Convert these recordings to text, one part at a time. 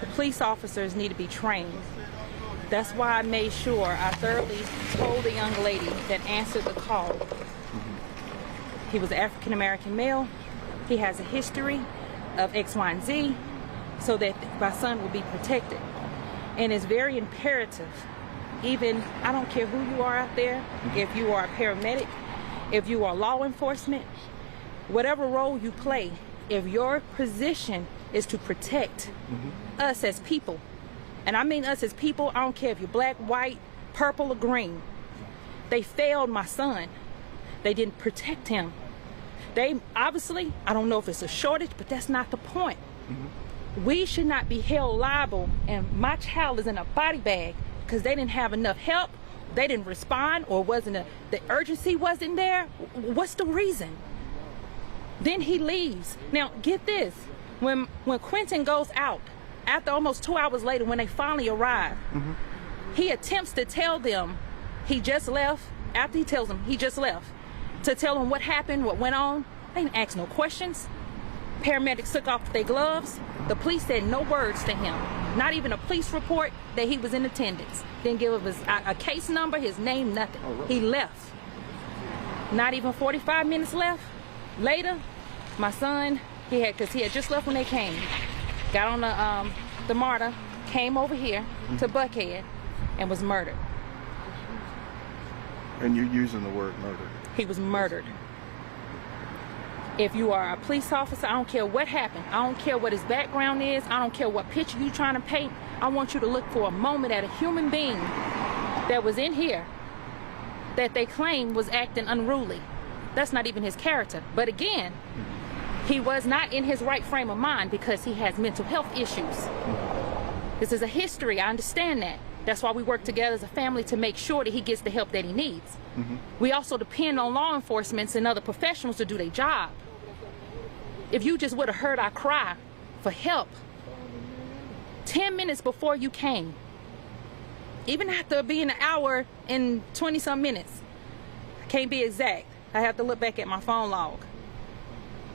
The police officers need to be trained. That's why I made sure I thoroughly told the young lady that answered the call. He was an African-American male. He has a history of X, Y, and Z, so that my son will be protected. And it's very imperative, even, I don't care who you are out there, if you are a paramedic, if you are law enforcement, whatever role you play, if your position is to protect us as people, and I mean us as people, I don't care if you're black, white, purple, or green. They failed my son. They didn't protect him. They obviously, I don't know if it's a shortage, but that's not the point. We should not be held liable, and my child is in a body bag because they didn't have enough help, they didn't respond, or the urgency wasn't there. What's the reason? Then he leaves. Now get this, when Quentin goes out, after almost 2 hours later, when they finally arrive, he attempts to tell them he just left. After he tells them he just left, to tell them what happened, what went on. They didn't ask no questions. Paramedics took off their gloves. The police said no words to him. Not even a police report that he was in attendance. Didn't give us a case number, his name, nothing. He left. Not even 45 minutes later, my son, because he had just left when they came. Got on the MARTA, came over here to Buckhead, and was murdered. And you're using the word murder. He was murdered. If you are a police officer, I don't care what happened. I don't care what his background is. I don't care what picture you're trying to paint. I want you to look for a moment at a human being that was in here that they claim was acting unruly. That's not even his character. But again, he was not in his right frame of mind because he has mental health issues. This is a history, I understand that. That's why we work together as a family to make sure that he gets the help that he needs. We also depend on law enforcement and other professionals to do their job. If you just would have heard our cry for help 10 minutes before you came, even after being an hour and 20-some minutes, I can't be exact. I have to look back at my phone log.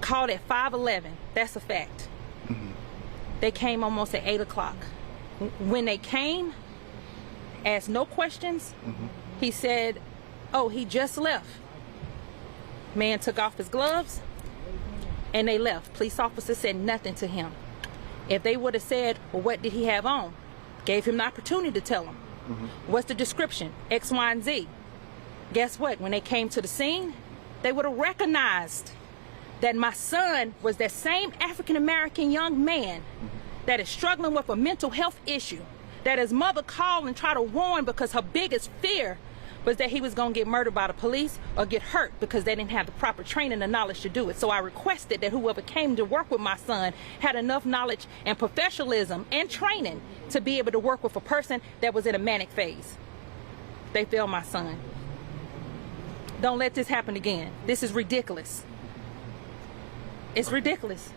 Called at 5:11, that's a fact. They came almost at 8 o'clock. When they came, asked no questions. He said, oh, he just left. Man took off his gloves and they left. Police officer said nothing to him. If they would have said, well, what did he have on? Gave him the opportunity to tell him. What's the description? X, Y, and Z. Guess what? When they came to the scene, they would have recognized that my son was that same African-American young man that is struggling with a mental health issue, that his mother called and tried to warn because her biggest fear was that he was going to get murdered by the police or get hurt because they didn't have the proper training and knowledge to do it. So I requested that whoever came to work with my son had enough knowledge and professionalism and training to be able to work with a person that was in a manic phase. They failed my son. Don't let this happen again. This is ridiculous. It's ridiculous.